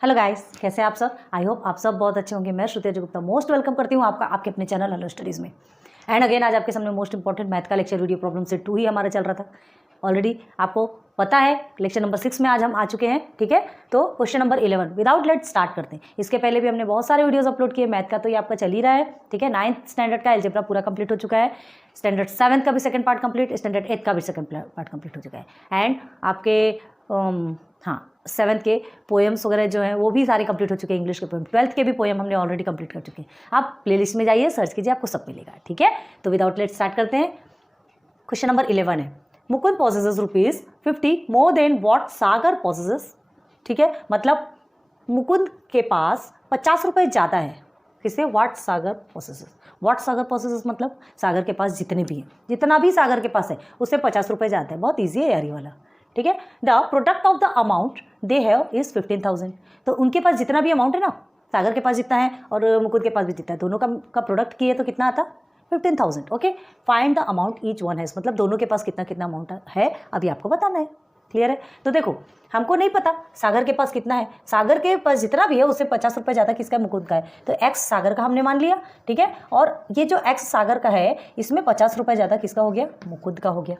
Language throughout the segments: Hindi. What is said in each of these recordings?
हेलो गाइस, कैसे हैं आप सब। आई होप आप सब बहुत अच्छे होंगे। मैं श्रुति गुप्ता मोस्ट वेलकम करती हूँ आपका आपके अपने चैनल हेलो स्टडीज़ में। एंड अगेन आज आपके सामने मोस्ट इंपॉर्टेंट मैथ का लेक्चर वीडियो प्रॉब्लम सेट 2 ही हमारा चल रहा था। ऑलरेडी आपको पता है लेक्चर नंबर 6 में आज हम आ चुके हैं। ठीक है, तो question number 11 without let start करते हैं। इसके पहले भी हमने बहुत सारे वीडियोस अपलोड किए मैथ का, तो ये आपका चल ही रहा है। ठीक है, 9th स्टैंडर्ड का एल्जेब्रा पूरा कंप्लीट हो चुका है, स्टैंडर्ड 7th का भी second part complete, standard 8th का भी सेकंड पार्ट कंप्लीट हो चुका है। एंड आपके 7th के पोएम्स वगैरह जो हैं वो भी सारे कंप्लीट हो चुके हैं। इंग्लिश के पोएम 12th के भी पोएम हमने ऑलरेडी कंप्लीट कर चुके हैं। आप प्लेलिस्ट में जाइए, सर्च कीजिए, आपको सब मिलेगा। ठीक है, तो विदाउट लेट स्टार्ट करते हैं। क्वेश्चन नंबर 11 है, Mukund possesses ₹50 more than what Sagar possesses. ठीक है, मतलब मुकुंद के पास 50 रुपये ज़्यादा है किसे, what Sagar possesses. What Sagar possesses मतलब सागर के पास जितने भी हैं, जितना भी सागर के पास है उससे 50 रुपये ज़्यादा है। बहुत ईजी है यार ये वाला। ठीक है, the product of the amount they have is 15,000। तो उनके पास जितना भी अमाउंट है ना, सागर के पास जितना है और मुकुंद के पास भी जितना है, दोनों का प्रोडक्ट किए तो कितना आता, 15,000। Okay, find the amount each one has, मतलब दोनों के पास कितना कितना अमाउंट है अभी आपको बताना है। क्लियर है। तो देखो हमको नहीं पता सागर के पास कितना है, सागर के पास जितना भी है उससे 50 रुपये ज़्यादा किसका है, मुकुंद का है। तो एक्स सागर का हमने मान लिया। ठीक है, और ये जो एक्स सागर का है इसमें 50 रुपये ज़्यादा किसका हो गया, मुकुंद का हो गया।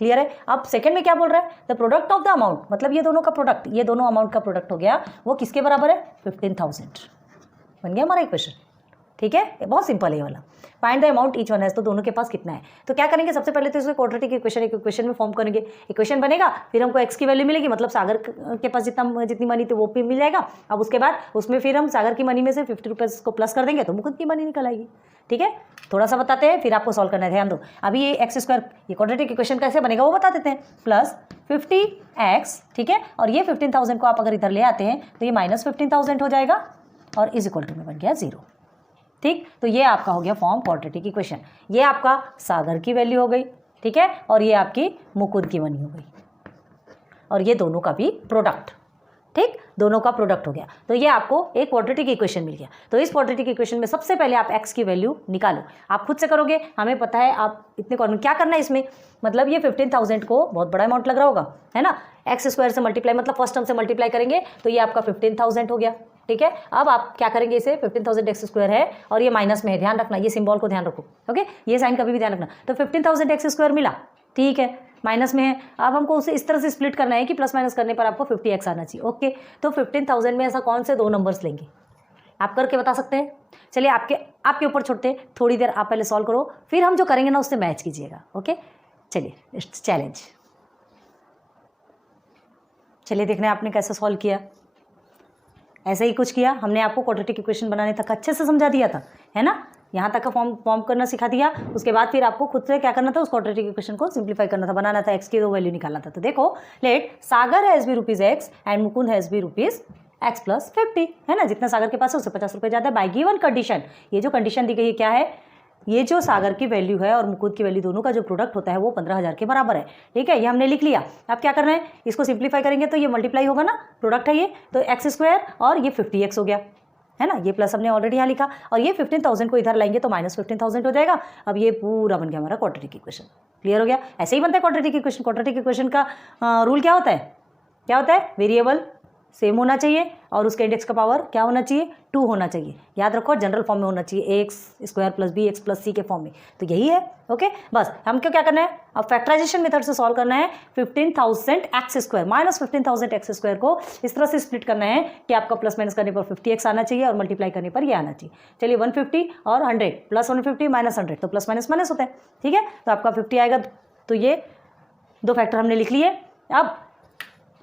क्लियर है। अब सेकंड में क्या बोल रहा है, the product of the amount, मतलब ये दोनों का प्रोडक्ट, ये दोनों अमाउंट का प्रोडक्ट हो गया, वो किसके बराबर है, 15,000। बन गया हमारा इक्वेशन। ठीक है, ये बहुत सिंपल है ये वाला। Find the amount each one has, तो दोनों के पास कितना है। तो क्या करेंगे, सबसे पहले तो इसको क्वाड्रेटिक इक्वेशन में फॉर्म करेंगे। इक्वेशन बनेगा, फिर हमको एक्स की वैल्यू मिलेगी, मतलब सागर के पास जितनी मनी थी वो भी मिल जाएगा। अब उसके बाद उसमें फिर हम सागर की मनी में से 50 रुपीज़ को प्लस कर देंगे तो मुकुंद की मनी निकल आएगी। ठीक है, थोड़ा सा बताते हैं फिर आपको सॉल्व करना है, ध्यान दो। अभी ये एक्स स्क्वायर, ये क्वाड्रेटिक इक्वेशन कैसे बनेगा वो बता देते हैं। प्लस 50x, ठीक है, और ये 15,000 को आप अगर इधर ले आते हैं तो ये माइनस 15,000 हो जाएगा और इज इक्वल टू में बन गया 0। ठीक, तो ये आपका हो गया फॉर्म क्वाड्रेटिक इक्वेशन। ये आपका सागर की वैल्यू हो गई। ठीक है, और ये आपकी मुकुंद की मनी हो गई, और ये दोनों का भी प्रोडक्ट। ठीक, दोनों का प्रोडक्ट हो गया। तो ये आपको एक क्वाड्रेटिक इक्वेशन मिल गया। तो इस क्वाड्रेटिक इक्वेशन में सबसे पहले आप x की वैल्यू निकालो। आप खुद से करोगे, हमें पता है आप इतने कॉर्नर क्या करना है इसमें, मतलब ये 15,000 को बहुत बड़ा अमाउंट लग रहा होगा, है ना। एक्स स्क्वायर से मल्टीप्लाई, मतलब फर्स्ट टर्म से मल्टीप्लाई करेंगे तो ये आपका 15,000 हो गया। ठीक है, अब आप क्या करेंगे, इसे 15,000 एक्स स्क्वायर है और ये माइनस में है, ध्यान रखना, ये सिंबल को ध्यान रखो। ओके, ये साइन कभी भी ध्यान रखना। तो 15,000 एक्स स्क्वायर मिला, ठीक है, माइनस में है। अब हमको उसे इस तरह से स्प्लिट करना है कि प्लस माइनस करने पर आपको 50x आना चाहिए। ओके, तो 15,000 में ऐसा कौन से दो नंबर्स लेंगे, आप करके बता सकते हैं। चलिए आपके ऊपर छोड़ते हैं, थोड़ी देर आप पहले सॉल्व करो, फिर हम जो करेंगे ना उससे मैच कीजिएगा। ओके, चलिए चैलेंज, चलिए देखना है आपने कैसे सॉल्व किया। ऐसे ही कुछ किया हमने, आपको क्वाड्रेटिक इक्वेशन बनाने तक अच्छे से समझा दिया था, है ना। यहाँ तक का फॉर्म करना सिखा दिया। उसके बाद फिर आपको खुद से क्या करना था, उस क्वाड्रेटिक इक्वेशन को सिंप्लीफाई करना था, बनाना था, एक्स की दो वैल्यू निकालना था। तो देखो, लेट सागर हैज़ भी ₹x एंड मुकुंद हैज़ भी ₹x + 50, है ना। जितना सागर के पास है उससे 50 रुपये ज़्यादा है। बाई गिवन कंडीशन, ये जो कंडीशन दी गई है क्या है, ये जो सागर की वैल्यू है और मुकुंद की वैल्यू दोनों का जो प्रोडक्ट होता है वो 15,000 के बराबर है। ठीक है, ये हमने लिख लिया। अब क्या करना है, इसको सिंप्लीफाई करेंगे तो ये मल्टीप्लाई होगा ना, प्रोडक्ट है ये, तो एक्स स्क्वायर और ये 50x हो गया, है ना। ये प्लस हमने ऑलरेडी यहाँ लिखा, और ये 15,000 को इधर लाएंगे तो माइनस 15,000 हो जाएगा। अब ये पूरा बन गया हमारा क्वाड्रेटिक इक्वेशन। क्लियर हो गया। ऐसे ही बनता है क्वाड्रेटिक इक्वेशन। क्वाड्रेटिक इक्वेशन का रूल क्या होता है, वेरिएबल सेम होना चाहिए और उसके इंडेक्स का पावर क्या होना चाहिए, 2 होना चाहिए। याद रखो, जनरल फॉर्म में होना चाहिए, ax स्क्वायर + bx + c के फॉर्म में। तो यही है। ओके, बस हमको क्या करना है, अब फैक्टराइजेशन मेथड से सॉल्व करना है। 15,000 x square minus 15,000 x square को इस तरह से स्प्लिट करना है कि आपका प्लस माइनस करने पर 50x आना चाहिए और मल्टीप्लाई करने पर ये आना चाहिए। चलिए 150 और 100, प्लस 150 माइनस 100, तो प्लस माइनस माइनस होता है। ठीक है, तो आपका 50 आएगा। तो ये दो फैक्टर हमने लिख लिए। अब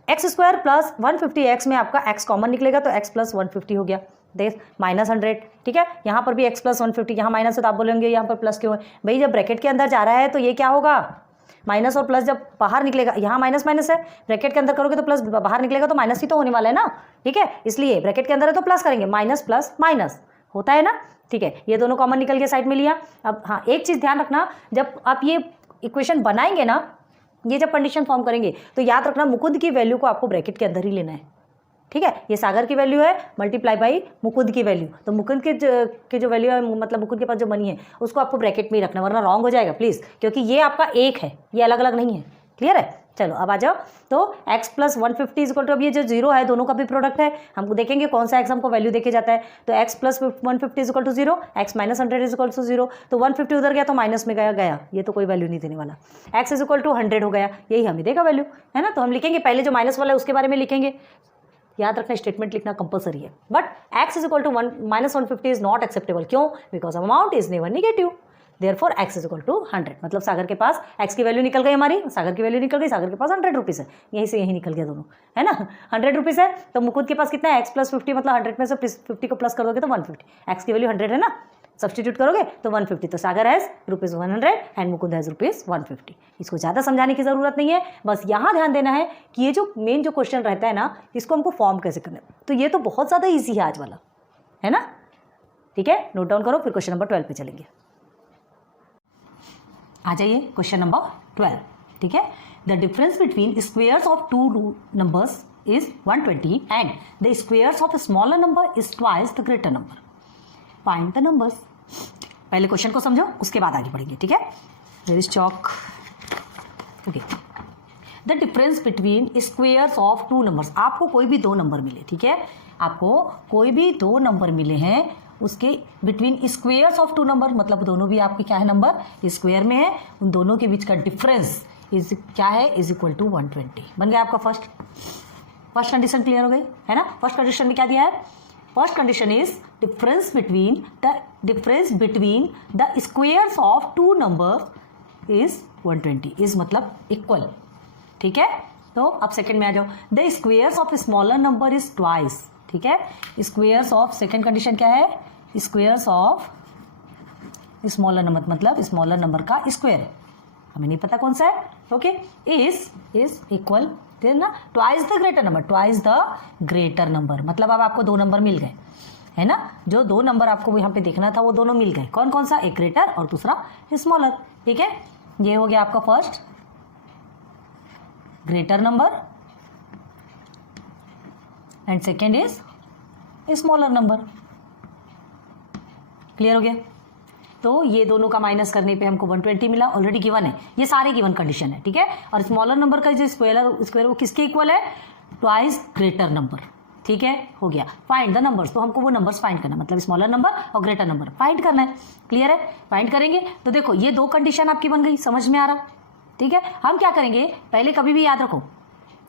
एक्स स्क्वायर प्लस 150x में आपका x कॉमन निकलेगा तो x + 150 हो गया, देख माइनस 100। ठीक है, यहाँ पर भी x + 150, यहाँ माइनस है तो आप बोलेंगे यहाँ पर प्लस क्यों है भाई, जब ब्रैकेट के अंदर जा रहा है तो ये क्या होगा, माइनस और प्लस जब बाहर निकलेगा, यहाँ माइनस माइनस है, ब्रैकेट के अंदर करोगे तो प्लस, बाहर निकलेगा तो माइनस ही तो होने वाला है ना। ठीक है, इसलिए ब्रैकेट के अंदर है तो प्लस करेंगे, माइनस प्लस माइनस होता है ना। ठीक है, ये दोनों कॉमन निकल के साइड में लिया। अब हाँ, एक चीज़ ध्यान रखना, जब आप ये इक्वेशन बनाएंगे ना, ये जब कंडीशन फॉर्म करेंगे तो याद रखना मुकुंद की वैल्यू को आपको ब्रैकेट के अंदर ही लेना है। ठीक है, ये सागर की वैल्यू है मल्टीप्लाई बाई मुकुंद की वैल्यू, तो मुकुंद की जो वैल्यू है, मतलब मुकुंद के पास जो मनी है उसको आपको ब्रैकेट में ही रखना, वरना रॉन्ग हो जाएगा प्लीज़, क्योंकि ये आपका एक है, ये अलग अलग नहीं है। क्लियर है। चलो अब आ जाओ। तो x plus 150 is equal to, अब ये जो जीरो है दोनों का भी प्रोडक्ट है, हमको देखेंगे कौन सा x हमको वैल्यू देके जाता है। तो x plus 150 is equal to 0, x minus 100 is equal to 0। तो 150 उधर गया तो माइनस में गया, ये तो कोई वैल्यू नहीं देने वाला। x इज इक्वल टू 100 हो गया, यही हमें देगा वैल्यू, है ना। तो हम लिखेंगे पहले जो माइनस वाला है उसके बारे में लिखेंगे, याद रखना स्टेटमेंट लिखना कंपलसरी है। But x is equal to minus 150 is not acceptable, क्यों? Because amount is never negative, therefore x is equal to 100। मतलब सागर के पास x की वैल्यू निकल गई, हमारी सागर की वैल्यू निकल गई, सागर के पास 100 रुपीज़ है, यहीं से यहीं निकल गया दोनों, है ना। 100 रुपीज़ है तो मुकुंद के पास कितना है, x प्लस 50, मतलब 100 में से 50 को प्लस कर दोगे तो 150, x की वैल्यू 100 है ना, सब्सटीट्यूट करोगे तो 150। तो सागर हैज़ ₹100 एंड मुकुंद हैज़ ₹150। इसको ज़्यादा समझाने की ज़रूरत नहीं है, बस यहाँ ध्यान देना है कि ये जो मेन जो क्वेश्चन रहता है ना, इसको हमको फॉर्म कैसे करना है। तो ये तो बहुत ज़्यादा ईजी है आज वाला, है ना। ठीक है, नोट डाउन करो, फिर क्वेश्चन नंबर 12 पे चलेंगे। आ जाइए क्वेश्चन नंबर 12। ठीक है, the difference between squares of two numbers is 120 and the squares of smaller number is twice the greater number, find the numbers. पहले क्वेश्चन को समझो, उसके बाद आगे बढ़ेंगे। ठीक है, there is chalk. Okay, the difference between squares of two numbers, आपको कोई भी दो नंबर मिले, ठीक है, आपको कोई भी दो नंबर मिले हैं, उसके between squares of two number, मतलब दोनों भी आपके क्या है, नंबर स्क्वेयर में है, उन दोनों के बीच का डिफरेंस इज क्या है, इज इक्वल टू 120। बन गया आपका फर्स्ट कंडीशन क्लियर हो गई, है ना। फर्स्ट कंडीशन में क्या दिया है, first condition is difference between the squares of two number is 120, is मतलब इक्वल। ठीक है, तो अब सेकंड में आ जाओ, the squares of smaller number is twice. ठीक है, स्क्वेयर्स ऑफ, सेकंड कंडीशन क्या है, स्क्वेयर्स ऑफ स्मॉलर नंबर, मतलब स्मॉलर नंबर का स्क्वायर, हमें नहीं पता कौन सा है। ओके, इज इक्वल ना twice the greater number, twice the greater number, मतलब अब आपको दो नंबर मिल गए, है ना। जो दो नंबर आपको यहाँ पे देखना था वो दोनों मिल गए, कौन कौन सा, एक ग्रेटर और दूसरा स्मॉलर। ठीक है, ये हो गया आपका first greater number and second is smaller number. Clear हो गया। तो ये दोनों का माइनस करने पे हमको 120 मिला, ऑलरेडी गिवन है, ये सारे गिवन कंडीशन है। ठीक है, और स्मॉलर नंबर का जो स्क्वायर वो किसके इक्वल है, ट्वाइस ग्रेटर नंबर। ठीक है, हो गया। फाइंड द नंबर्स, तो हमको वो नंबर्स फाइंड करना, मतलब स्मॉलर नंबर और ग्रेटर नंबर फाइंड करना है। क्लियर है, फाइंड करेंगे तो देखो ये दो कंडीशन आपकी बन गई, समझ में आ रहा। ठीक है, हम क्या करेंगे, पहले कभी भी याद रखो,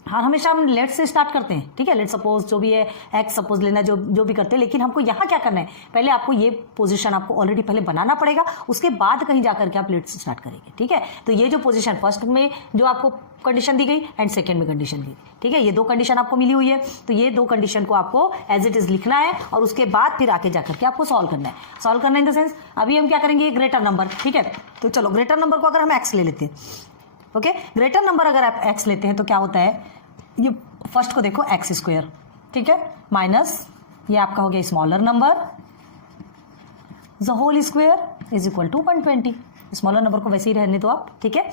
हाँ हमेशा हम लेट से स्टार्ट करते हैं। ठीक है, लेट सपोज जो भी है, एक्स सपोज लेना, जो भी करते हैं, लेकिन हमको यहाँ क्या करना है, पहले आपको ये पोजीशन आपको ऑलरेडी पहले बनाना पड़ेगा, उसके बाद कहीं जाकर के आप लेट से स्टार्ट करेंगे। ठीक है, तो ये जो पोजीशन फर्स्ट में जो आपको कंडीशन दी गई एंड सेकेंड में कंडीशन दी, ठीक है, ये दो कंडीशन आपको मिली हुई है, तो ये दो कंडीशन को आपको एज इट इज लिखना है और उसके बाद फिर आके जाकर के आपको सॉल्व करना है। सॉल्व करना इन द सेंस, अभी हम क्या करेंगे, ग्रेटर नंबर। ठीक है, तो चलो ग्रेटर नंबर को अगर हम एक्स ले लेते हैं, ओके, ग्रेटर नंबर अगर आप एक्स लेते हैं तो क्या होता है, ये फर्स्ट को देखो एक्स स्क्वायर, ठीक है, माइनस ये आपका हो गया smaller number the whole square is equal to 120। स्मॉलर नंबर को वैसे ही रहने दो आप। ठीक है,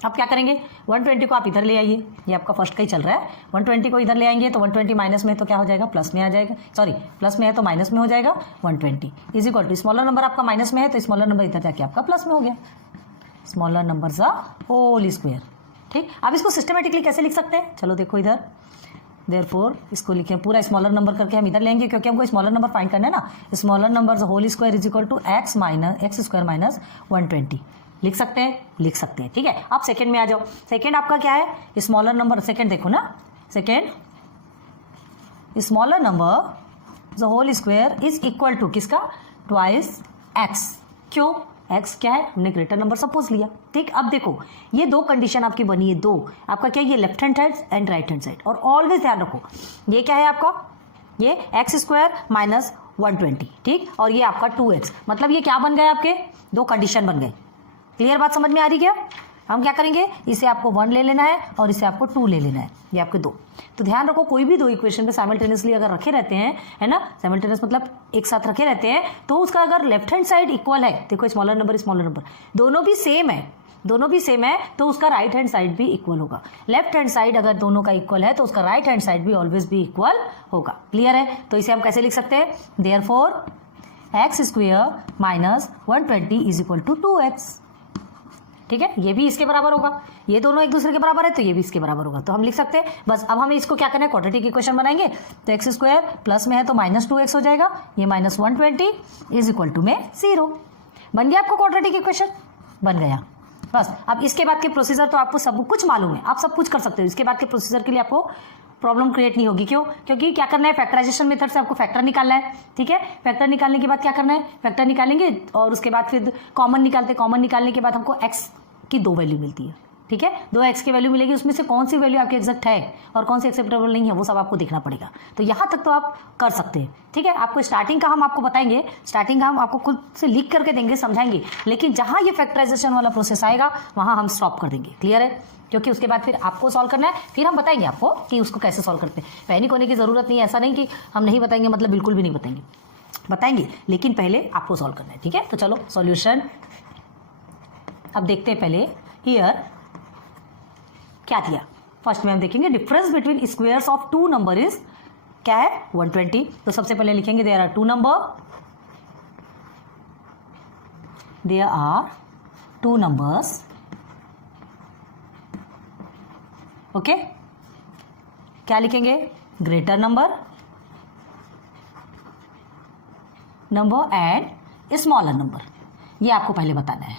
अब क्या करेंगे, 120 को आप इधर ले आइए, ये आपका फर्स्ट का ही चल रहा है, 120 को इधर ले आएंगे तो 120 माइनस में तो क्या हो जाएगा, प्लस में आ जाएगा, सॉरी प्लस में है तो माइनस में हो जाएगा, 120 is equal to smaller number आपका माइनस में है तो स्मॉलर नंबर इधर जाके आपका प्लस में हो गया, smaller number the whole square. ठीक, अब इसको सिस्टमेटिकली कैसे लिख सकते हैं, चलो देखो इधर, देयरफॉर इसको लिखें पूरा स्मॉलर नंबर करके हम इधर लेंगे, क्योंकि हमको स्मॉलर नंबर फाइंड करना है ना। Smaller number the whole square is equal to x square minus 120 लिख सकते हैं, लिख सकते हैं। ठीक है, अब सेकंड में आ जाओ, सेकंड आपका क्या है, स्मॉलर नंबर, सेकंड देखो ना, second smaller number the whole square is equal to किसका, ट्वाइस एक्स। क्यों, एक्स क्या है, हमने ग्रेटर नंबर सपोज लिया। ठीक, अब देखो ये दो कंडीशन आपकी बनी है, दो आपका क्या है, ये left hand side and right hand side, और ऑलवेज ध्यान रखो ये क्या है आपका, ये एक्स स्क्वायर माइनस 120। ठीक, और ये आपका 2x, मतलब ये क्या बन गए, आपके दो कंडीशन बन गए। क्लियर बात समझ में आ रही क्या। हम क्या करेंगे, इसे आपको 1 ले लेना है और इसे आपको 2 ले लेना है, ये आपके दो। तो ध्यान रखो कोई भी दो इक्वेशन पे साइमल्टेनियसली अगर रखे रहते हैं, है ना, साइमल्टेनियस मतलब एक साथ रखे रहते हैं, तो उसका अगर लेफ्ट हैंड साइड इक्वल है, देखो स्मॉलर नंबर दोनों भी सेम है, दोनों भी सेम है, तो उसका राइट हैंड साइड भी इक्वल होगा। लेफ्ट हैंड साइड अगर दोनों का इक्वल है तो उसका राइट हैंड साइड भी ऑलवेज भी इक्वल होगा। क्लियर है, तो इसे हम कैसे लिख सकते हैं, therefore x square minus 120 is equal to 2x। ठीक है, ये भी इसके बराबर होगा, ये दोनों एक दूसरे के बराबर है तो ये भी इसके बराबर होगा, तो हम लिख सकते हैं। बस अब हमें इसको क्या करना है, क्वाड्रेटिक इक्वेशन बनाएंगे। तो एक्स स्क्वायर प्लस में है तो -2x हो जाएगा, ये -120 इज इक्वल टू में 0। बन गया आपको क्वाड्रेटिक इक्वेशन, बन गया। बस अब इसके बाद के प्रोसीजर तो आपको सब कुछ मालूम है, आप सब कुछ कर सकते हो। इसके बाद के प्रोसीजर के लिए आपको प्रॉब्लम क्रिएट नहीं होगी। क्यों? क्योंकि क्या करना है, फैक्टराइजेशन मेथड से आपको फैक्टर निकालना है। ठीक है, फैक्टर निकालने के बाद क्या करना है, फैक्टर निकालेंगे और उसके बाद फिर कॉमन निकालते, कॉमन निकालने के बाद हमको एक्स की 2 वैल्यू मिलती है। ठीक है, 2 एक्स की वैल्यू मिलेगी, उसमें से कौन सी वैल्यू आपकी एग्जैक्ट है और कौन सी एक्सेप्टेबल नहीं है वो सब आपको देखना पड़ेगा। तो यहाँ तक तो आप कर सकते हैं। ठीक है, आपको स्टार्टिंग का हम आपको बताएंगे, स्टार्टिंग का हम आपको खुद से लिख करके देंगे, समझाएंगे, लेकिन जहाँ ये फैक्टराइजेशन वाला प्रोसेस आएगा वहाँ हम स्टॉप कर देंगे। क्लियर है? क्योंकि उसके बाद फिर आपको सॉल्व करना है, फिर हम बताएंगे आपको कि उसको कैसे सॉल्व करते हैं। पैनिक होने की ज़रूरत नहीं है, ऐसा नहीं कि हम नहीं बताएंगे मतलब बिल्कुल भी नहीं बताएंगे, बताएंगे, लेकिन पहले आपको सॉल्व करना है। ठीक है, तो चलो सॉल्यूशन अब देखते हैं। पहले हियर क्या दिया, फर्स्ट में हम देखेंगे difference between squares of 2 number is क्या है, 120। तो सबसे पहले लिखेंगे there are 2 number, there are 2 numbers. Okay, क्या लिखेंगे, greater number and smaller number, ये आपको पहले बताना है।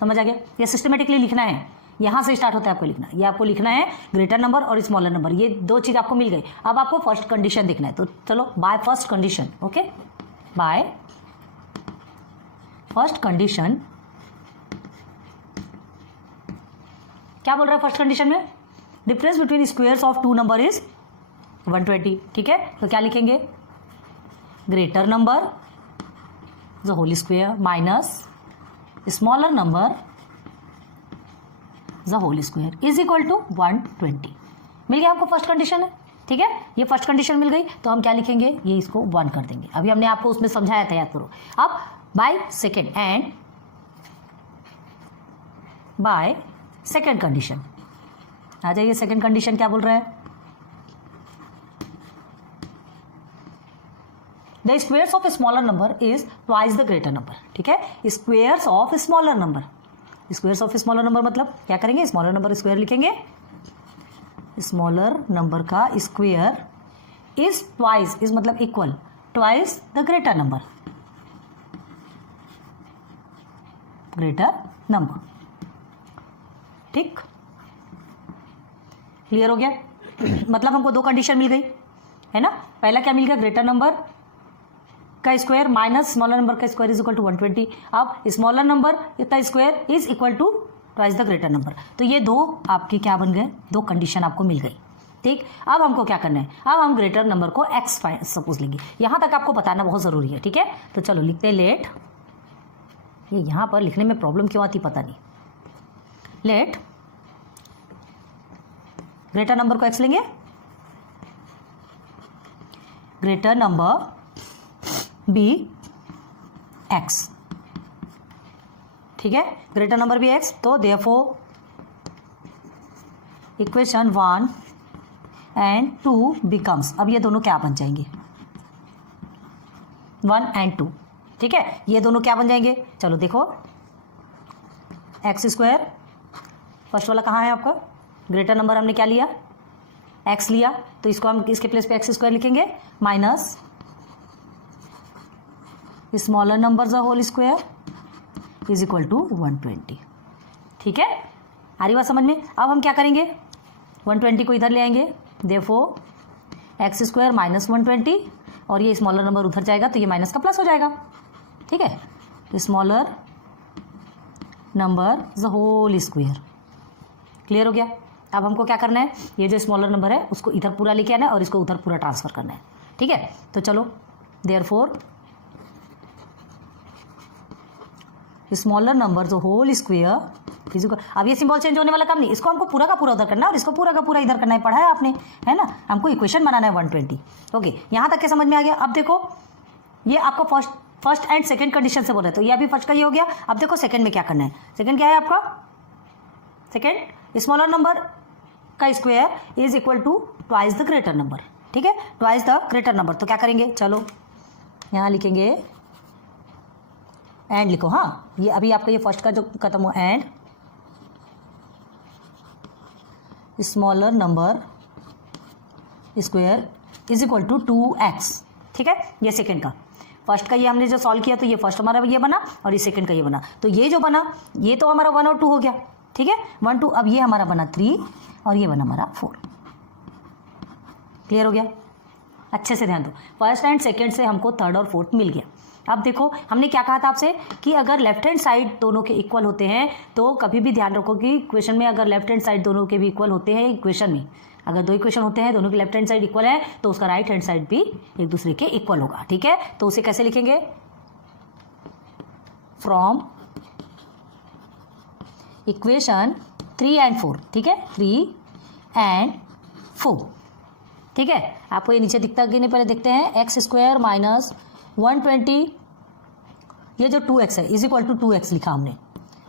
समझ आ गया? ये सिस्टमेटिकली लिखना है, यहां से स्टार्ट होता है आपको लिखना। ये आपको लिखना है ग्रेटर नंबर और स्मॉलर नंबर, ये 2 चीज आपको मिल गई। अब आपको फर्स्ट कंडीशन देखना है, तो चलो by first condition. Okay, by first condition क्या बोल रहा है फर्स्ट कंडीशन में, difference between squares of 2 number is 120। ठीक है, तो क्या लिखेंगे, greater number the whole square minus smaller number the whole square is equal to 120। मिल गया आपको फर्स्ट कंडीशन है। ठीक है, ये फर्स्ट कंडीशन मिल गई, तो हम क्या लिखेंगे, ये इसको 1 कर देंगे। अभी हमने आपको उसमें समझाया था, याद करो। अब by second and by second condition आ जाइए। सेकेंड कंडीशन क्या बोल रहा है, the squares of smaller number is twice the greater number. ठीक है, squares of smaller number, squares of smaller number मतलब क्या करेंगे, स्मॉलर नंबर स्क्वायर लिखेंगे, स्मॉलर नंबर का स्क्वायर इज ट्वाइस, इज मतलब equal, twice the greater number, greater number. ठीक, क्लियर हो गया? मतलब हमको 2 कंडीशन मिल गई है ना। पहला क्या मिल गया, ग्रेटर नंबर का स्क्वायर माइनस स्मॉलर नंबर का स्क्वायर इज इक्वल टू 120। अब स्मॉलर नंबर का square is equal to twice the greater number. तो ये 2 आपके क्या बन गए, 2 कंडीशन आपको मिल गई। ठीक, अब हमको क्या करना है, अब हम ग्रेटर नंबर को एक्स सपोज लेंगे। यहां तक आपको बताना बहुत जरूरी है। ठीक है, तो चलो लिखते हैं लेट, ये यहां पर लिखने में प्रॉब्लम क्यों आती पता नहीं, लेट ग्रेटर नंबर को एक्स लेंगे, ग्रेटर नंबर बी एक्स। ठीक है, ग्रेटर नंबर बी एक्स, तो देयरफॉर इक्वेशन 1 एंड 2 बिकम्स, अब ये दोनों क्या बन जाएंगे, 1 एंड 2। ठीक है, ये दोनों क्या बन जाएंगे, चलो देखो, एक्स स्क्वायर फर्स्ट वाला कहाँ है आपका, ग्रेटर नंबर हमने क्या लिया, एक्स लिया, तो इसको हम इसके प्लेस पे एक्स स्क्वायर लिखेंगे, minus smaller number the whole square is equal to 120। ठीक है, आ रही बात समझ में? अब हम क्या करेंगे, 120 को इधर ले आएंगे, देयरफॉर एक्स स्क्वायर माइनस 120, और ये स्मॉलर नंबर उधर जाएगा तो ये माइनस का प्लस हो जाएगा। ठीक है, smaller number the whole square, clear हो गया? अब हमको क्या करना है, ये जो स्मॉलर नंबर है उसको इधर पूरा लेके आना है और इसको उधर पूरा ट्रांसफर करना है। ठीक है, तो चलो देयरफॉर स्मॉलर नंबर जो होल स्क्वायर इज, अब ये सिंबल चेंज होने वाला काम नहीं, इसको हमको पूरा का पूरा उधर करना है और इसको पूरा का पूरा इधर करना है, पढ़ा है आपने, है ना। हमको इक्वेशन बनाना है 120। ओके, यहाँ तक के समझ में आ गया? अब देखो, ये आपको फर्स्ट एंड सेकंड कंडीशन से बोल रहे, तो ये अभी फर्स्ट का ये हो गया। अब देखो सेकंड में क्या करना है, सेकंड क्या है आपका, सेकंड स्मॉलर नंबर का square is equal to twice the greater number. ठीक है, ट्वाइस द ग्रेटर नंबर, तो क्या करेंगे, चलो यहाँ लिखेंगे एंड लिखो, हाँ ये अभी आपका ये फर्स्ट का जो खत्म हुआ, and smaller number square is equal to 2x, ठीक है। ये सेकंड का, फर्स्ट का ये हमने जो सॉल्व किया तो ये फर्स्ट हमारा ये बना और ये सेकंड का ये बना, तो ये जो बना ये तो हमारा 1 और 2 हो गया, ठीक है, 1 2। अब ये हमारा बना 3 और ये बना हमारा 4। क्लियर हो गया? अच्छे से ध्यान दो, फर्स्ट एंड सेकंड से हमको थर्ड और फोर्थ मिल गया। अब देखो हमने क्या कहा था आपसे कि अगर लेफ्ट हैंड साइड दोनों के इक्वल होते हैं तो कभी भी ध्यान रखो कि इक्वेशन में अगर लेफ्ट हैंड साइड दोनों के भी इक्वल होते हैं, इक्वेशन में अगर दो इक्वेशन होते हैं दोनों की लेफ्ट हैंड साइड इक्वल है तो उसका राइट हैंड साइड भी एक दूसरे के इक्वल होगा, ठीक है। तो उसे कैसे लिखेंगे? फ्रॉम इक्वेशन 3 एंड 4, ठीक है, 3 एंड 4, ठीक है। आपको ये नीचे दिखता कि नहीं, पहले देखते हैं। एक्स स्क्वायर माइनस 120, ये जो 2x है इज इक्वल टू 2x लिखा हमने।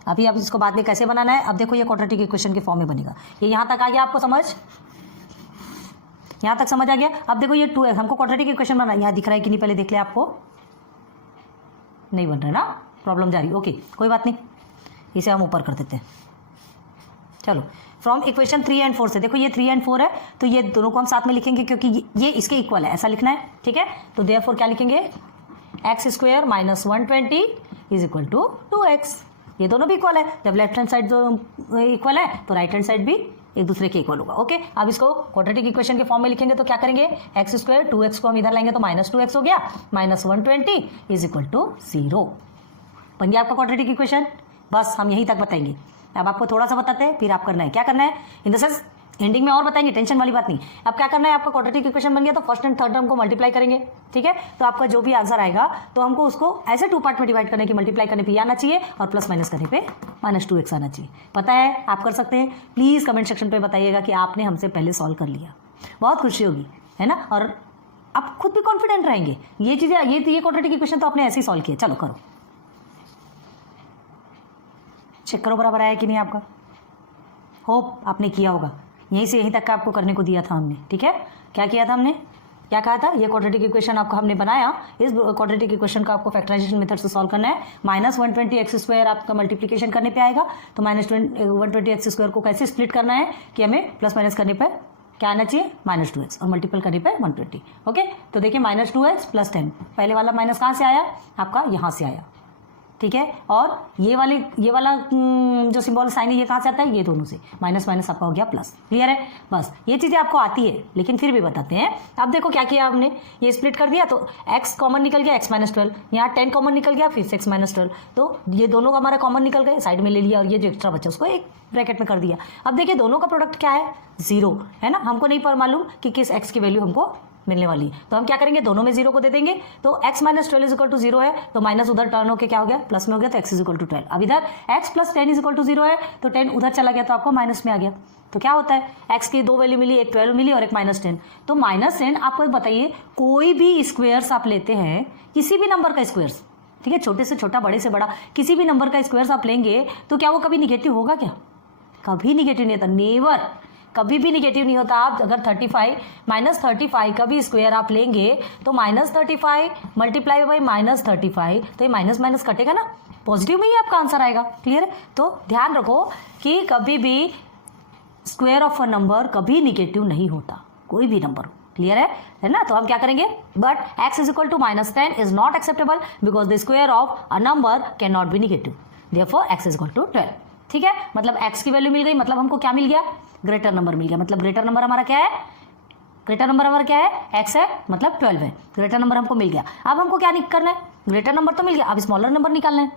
अभी अब इसको बाद में कैसे बनाना है, अब देखो ये क्वाड्रेटिक इक्वेशन के फॉर्म में बनेगा। ये यहाँ तक आ गया आपको समझ? यहाँ तक समझ आ गया? अब देखो ये 2x हमको क्वाड्रेटिक इक्वेशन बनाना, यहाँ दिख रहा है कि नहीं पहले देख ले, आपको नहीं बन रहा है ना, प्रॉब्लम जारी, ओके कोई बात नहीं, इसे हम ऊपर कर देते हैं। चलो फ्रॉम इक्वेशन 3 एंड 4 से, देखो ये 3 एंड 4 है तो ये दोनों को हम साथ में लिखेंगे क्योंकि ये इसके इक्वल है, ऐसा लिखना है, ठीक है। तो देयरफॉर क्या लिखेंगे? X square minus 120 is equal to 2x। ये दोनों भी इक्वल है, जब लेफ्ट हैंड साइड जो इक्वल है तो राइट हैंड साइड भी एक दूसरे के इक्वल होगा, ओके। अब इसको क्वाड्रेटिक इक्वेशन के फॉर्म में लिखेंगे तो क्या करेंगे? एक्स स्क्वायर 2x को हम इधर लाएंगे तो माइनस 2x हो गया, माइनस 120 इज इक्वल टू 0। बन गया आपका क्वाड्रेटिक इक्वेशन। बस हम यहीं तक बताएंगे, अब आपको थोड़ा सा बताते हैं फिर आप करना है, क्या करना है इन द सेंस एंडिंग में और बताएंगे, टेंशन वाली बात नहीं। अब क्या करना है, आपका क्वाड्रेटिक इक्वेशन बन गया तो फर्स्ट एंड थर्ड टर्म को मल्टीप्लाई करेंगे, ठीक है। तो आपका जो भी आंसर आएगा तो हमको उसको ऐसे 2 पार्ट में डिवाइड करने की, मल्टीप्लाई करने पे आना चाहिए और प्लस माइनस करने पे माइनस 2x आना चाहिए। पता है आप कर सकते हैं? प्लीज़ कमेंट सेक्शन पर बताइएगा कि आपने हमसे पहले सॉल्व कर लिया, बहुत खुशी होगी, है ना, और आप खुद भी कॉन्फिडेंट रहेंगे। ये चीज़ें ये क्वाड्रेटिक इक्वेशन तो आपने ऐसे ही सॉल्व किया। चलो करो, चेक करो बराबर आया कि नहीं आपका। होप आपने किया होगा, यहीं से यहीं तक का आपको करने को दिया था हमने, ठीक है। क्या किया था हमने, क्या कहा था? ये क्वाड्रेटिक इक्वेशन आपको हमने बनाया, इस क्वाड्रेटिक इक्वेशन का आपको फैक्टराइजेशन मेथड से सॉल्व करना है। माइनस 120 एक्स स्क्वायर आपका मल्टीप्लीकेशन करने पे आएगा, तो माइनस 120 एक्स स्क्वायर को कैसे स्प्लिट करना है कि हमें प्लस माइनस करने पर क्या आना चाहिए? माइनस 2x और मल्टीपल करने पर 120, ओके। तो देखिए माइनस 2x प्लस 10, पहले वाला माइनस कहाँ से आया? आपका यहाँ से आया, ठीक है। और ये वाला जो सिंबल साइन है ये कहाँ से आता है? ये दोनों से, माइनस माइनस आपका हो गया प्लस। क्लियर है? बस ये चीज़ें आपको आती है लेकिन फिर भी बताते हैं। अब देखो क्या किया हमने, ये स्प्लिट कर दिया तो x कॉमन निकल गया, x माइनस 12, यहाँ 10 कॉमन निकल गया, फिर से x माइनस 12, तो ये दोनों का हमारा कॉमन निकल गए, साइड में ले लिया और ये जो एक्स्ट्रा बचा उसको एक ब्रैकेट में कर दिया। अब देखिए दोनों का प्रोडक्ट क्या है? 0 है ना, हमको नहीं पर मालूम कि किस x की वैल्यू हमको मिलने वाली है, तो हम क्या करेंगे? दोनों में 0 को दे देंगे। तो x minus 12 is equal to 0 है तो माइनस उधर टर्न होकर क्या हो गया? प्लस में हो गया, तो x इज इक्वल टू 12। अब इधर x plus 10 is equal to 0 है तो 10 उधर चला गया तो आपको माइनस में आ गया। तो क्या होता है? x की 2 वैल्यू मिली, एक 12 मिली और एक माइनस 10। तो माइनस 10 आपको बताइए, कोई भी स्क्वेयर्स आप लेते हैं, किसी भी नंबर का स्क्वेयर्स, ठीक है, छोटे से छोटा बड़े से बड़ा किसी भी नंबर का स्क्वेयर्स आप लेंगे तो क्या वो कभी निगेटिव होगा? क्या कभी निगेटिव नहीं होता, नेवर, कभी भी निगेटिव नहीं होता। आप अगर 35 माइनस 35 का भी स्क्वायर आप लेंगे तो माइनस 35 मल्टीप्लाई बाई माइनस 35, तो ये माइनस माइनस कटेगा ना, पॉजिटिव में ही आपका आंसर आएगा। क्लियर है? तो ध्यान रखो कि कभी भी स्क्वायर ऑफ अ नंबर कभी निगेटिव नहीं होता, कोई भी नंबर। क्लियर है ना? तो हम क्या करेंगे? But x is equal to minus 10 is not acceptable because the square of a number can not be negative, therefore x is equal to 12। ठीक है, मतलब x की वैल्यू मिल गई, मतलब हमको क्या मिल गया? ग्रेटर नंबर मिल गया। मतलब ग्रेटर नंबर हमारा क्या है? ग्रेटर नंबर हमारा क्या है? x है, मतलब 12 है। ग्रेटर नंबर हमको मिल गया। अब हमको क्या करना है? ग्रेटर नंबर तो मिल गया, अब स्मॉलर नंबर निकालना है।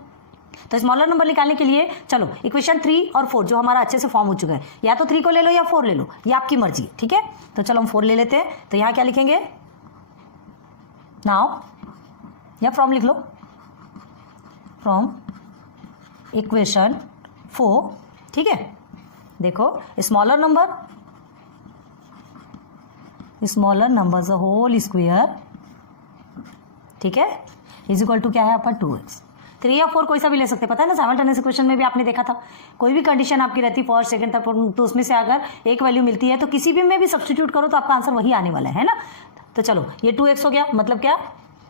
तो स्मॉलर नंबर निकालने के लिए चलो इक्वेशन 3 और 4 जो हमारा अच्छे से फॉर्म हो चुका है, या तो 3 को ले लो या 4 ले लो, ये आपकी मर्जी है। ठीक है, तो चलो हम 4 ले लेते हैं। तो यहाँ क्या लिखेंगे? नाउ या फ्रॉम लिख लो, फ्रॉम इक्वेशन 4। ठीक है, देखो smaller number the whole square, ठीक है, इज इक्वल टू क्या है आपका 2x। 3 या 4 कोई सा भी ले सकते हैं, पता है ना, साइमल्टेनियस इक्वेशन में भी आपने देखा था, कोई भी कंडीशन आपकी रहती फर्स्ट सेकंड तक, तो उसमें से अगर एक वैल्यू मिलती है तो किसी भी में भी सब्स्टिट्यूट करो तो आपका आंसर वही आने वाला है ना। तो चलो ये 2x हो गया, मतलब क्या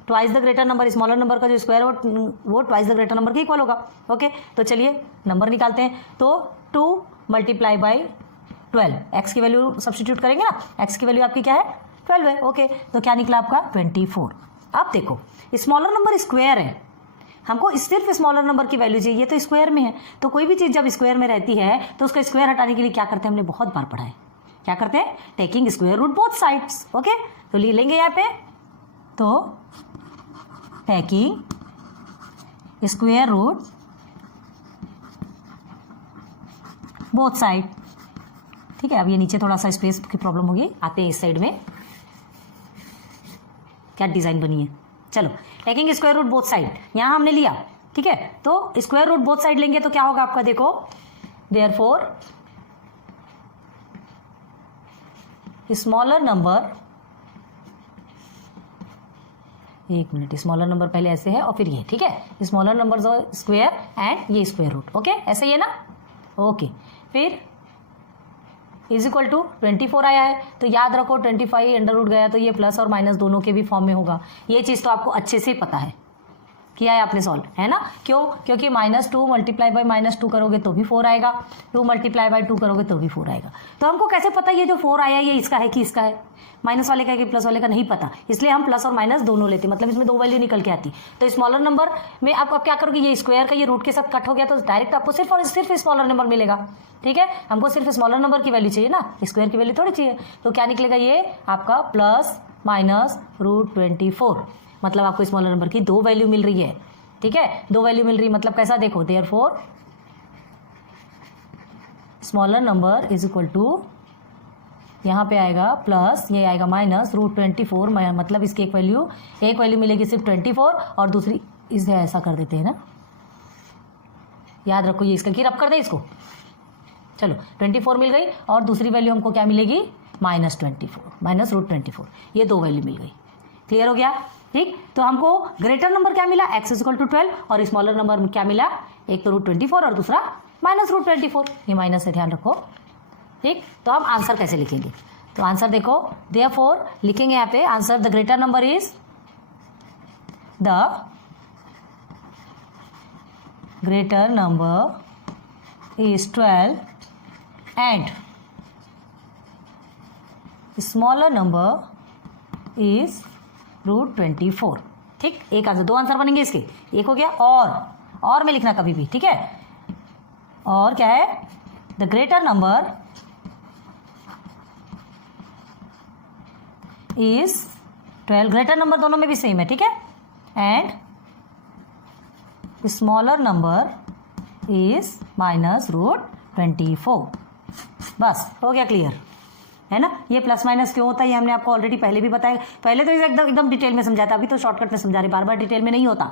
twice the greater number, smaller number का जो स्क्वायर वो ट्वाइस द ग्रेटर नंबर के इक्वल होगा। ओके, तो चलिए नंबर निकालते हैं। तो 2 मल्टीप्लाई बाई 12, एक्स की वैल्यू सब्सटीट्यूट करेंगे ना, एक्स की वैल्यू आपकी क्या है 12 है। ओके, तो क्या निकला आपका 24। अब देखो स्मॉलर नंबर स्क्वायर है, हमको सिर्फ स्मॉलर नंबर की वैल्यू चाहिए, तो स्क्वायर में है, तो कोई भी चीज़ जब स्क्वायर में रहती है तो उसका स्क्वायर हटाने के लिए क्या करते हैं, हमने बहुत बार पढ़ा है, क्या करते हैं, taking square root both sides. Okay, तो ले लेंगे यहाँ पे, तो taking square root both side. ठीक है, अब ये नीचे थोड़ा सा स्पेस की प्रॉब्लम होगी, आते हैं इस साइड में, क्या डिजाइन बनी है। चलो, taking square root both side यहां हमने लिया। ठीक है, तो स्क्वायर रूट बोथ साइड लेंगे तो क्या होगा आपका, देखो देयरफॉर स्मॉलर नंबर, एक मिनट, स्मॉलर नंबर पहले ऐसे है और फिर ये। ठीक है, स्मॉलर नंबर स्क्वायर एंड ये स्क्वायर रूट। ओके, ऐसे ही है ना। ओके, फिर इज इक्वल टू 24 आया है, तो याद रखो 25 अंडर रूट गया तो ये प्लस और माइनस दोनों के भी फॉर्म में होगा। ये चीज़ तो आपको अच्छे से पता है, किया है आपने सॉल्व, है ना। क्यों, क्योंकि -2 मल्टीप्लाई बाई -2 करोगे तो भी 4 आएगा, 2 मल्टीप्लाई बाई 2 करोगे तो भी 4 आएगा। तो हमको कैसे पता ये जो 4 आया ये इसका है कि इसका है, माइनस वाले का है कि प्लस वाले का, नहीं पता, इसलिए हम प्लस और माइनस दोनों लेते, मतलब इसमें 2 वैल्यू निकल के आती। तो स्मॉलर नंबर में आप क्या करोगे, ये स्क्वायर का ये रूट के साथ कट हो गया तो डायरेक्ट आपको सिर्फ और सिर्फ स्मॉलर नंबर मिलेगा। ठीक है, हमको सिर्फ स्मॉलर नंबर की वैल्यू चाहिए ना, स्क्वायर की वैल्यू थोड़ी चाहिए। तो क्या निकलेगा, ये आपका प्लस माइनस रूट 24, मतलब आपको स्मॉलर नंबर की 2 वैल्यू मिल रही है। ठीक है, 2 वैल्यू मिल रही, मतलब कैसा, देखो therefore smaller number is equal to, यहाँ पे आएगा प्लस, ये आएगा माइनस रूट 24, मतलब इसकी एक वैल्यू मिलेगी सिर्फ 24 और दूसरी इसे ऐसा कर देते हैं ना, याद रखो ये इसका, रब कर दे इसको। चलो 24 मिल गई और दूसरी वैल्यू हमको क्या मिलेगी, -24, माइनस रूट 24, ये 2 वैल्यू मिल गई। क्लियर हो गया। ठीक, तो हमको ग्रेटर नंबर क्या मिला, x इज इक्वल टू 12, और स्मॉलर नंबर में क्या मिला, एक तो रूट 24 और दूसरा माइनस रूट 24, ये माइनस है, ध्यान रखो। ठीक, तो हम आंसर कैसे लिखेंगे, तो आंसर देखो देयरफॉर लिखेंगे यहाँ पे answer, the greater number is, the greater number is 12 and smaller number is root 24। ठीक, एक आंसर, 2 आंसर बनेंगे इसके, एक हो गया, और में लिखना कभी भी। ठीक है, और क्या है, the greater number is 12, greater number दोनों में भी सेम है। ठीक है, and smaller number is minus root 24। बस हो गया क्लियर, है ना। ये प्लस माइनस क्यों होता है ये हमने आपको ऑलरेडी पहले भी बताया, पहले तो एकदम डिटेल में समझाया था, अभी तो शॉर्टकट में समझा रहे, बार बार डिटेल में नहीं होता।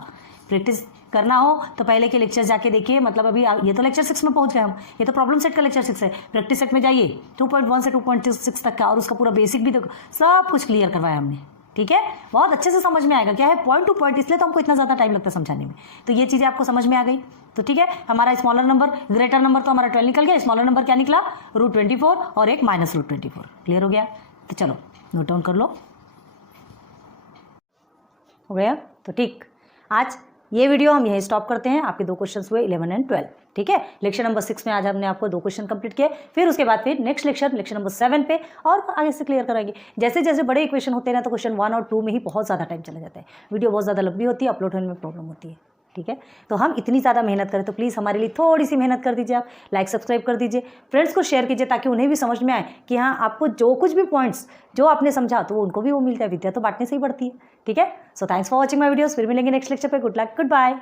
प्रैक्टिस करना हो तो पहले के लेक्चर जाके देखिए, मतलब अभी ये तो लेक्चर 6 में पहुंच गए हम, ये तो प्रॉब्लम सेट का लेक्चर 6 है। प्रैक्टिस सेट में जाइए 2.1 से 2.6 तक का, और उसका पूरा बेसिक भी देखो, सब कुछ क्लियर करवाया हमने। ठीक है, बहुत अच्छे से समझ में आएगा, क्या है पॉइंट टू पॉइंट, इसलिए तो हमको इतना ज़्यादा टाइम लगता है समझाने में। तो ये चीज़ें आपको समझ में आ गई। तो ठीक है, हमारा स्मॉलर नंबर, ग्रेटर नंबर तो हमारा 12 निकल गया, स्मॉलर नंबर क्या निकला, रूट 24 और एक माइनस रूट 24। क्लियर हो गया, तो चलो नोट डाउन कर लो, हो गया। तो ठीक, आज ये वीडियो हम यहीं स्टॉप करते हैं। आपके 2 क्वेश्चन हुए 11 एंड 12। ठीक है, लेक्चर नंबर 6 में आज हमने आपको 2 क्वेश्चन कंप्लीट किए, फिर उसके बाद फिर नेक्स्ट लेक्चर नंबर 7 पे और आगे से क्लियर कराएंगे। जैसे जैसे बड़े इक्वेशन होते हैं ना, तो क्वेश्चन 1 और 2 में ही बहुत ज़्यादा टाइम चला जाता है, वीडियो बहुत ज़्यादा लंबी होती है, अपलोड होने में प्रॉब्लम होती है। ठीक है, तो हम इतनी ज़्यादा मेहनत करें तो प्लीज़ हमारे लिए थोड़ी सी मेहनत कर दीजिए, आप लाइक सब्सक्राइब कर दीजिए, फ्रेंड्स को शेयर कीजिए, ताकि उन्हें भी समझ में आए कि हाँ, आपको जो कुछ भी पॉइंट्स जो आपने समझा तो उनको भी वो मिलता है। विद्या तो बांटने से ही बढ़ती है। ठीक है, so thanks for watching my videos, फिर मिलेंगे नेक्स्ट लेक्चर पे। Good luck, good bye.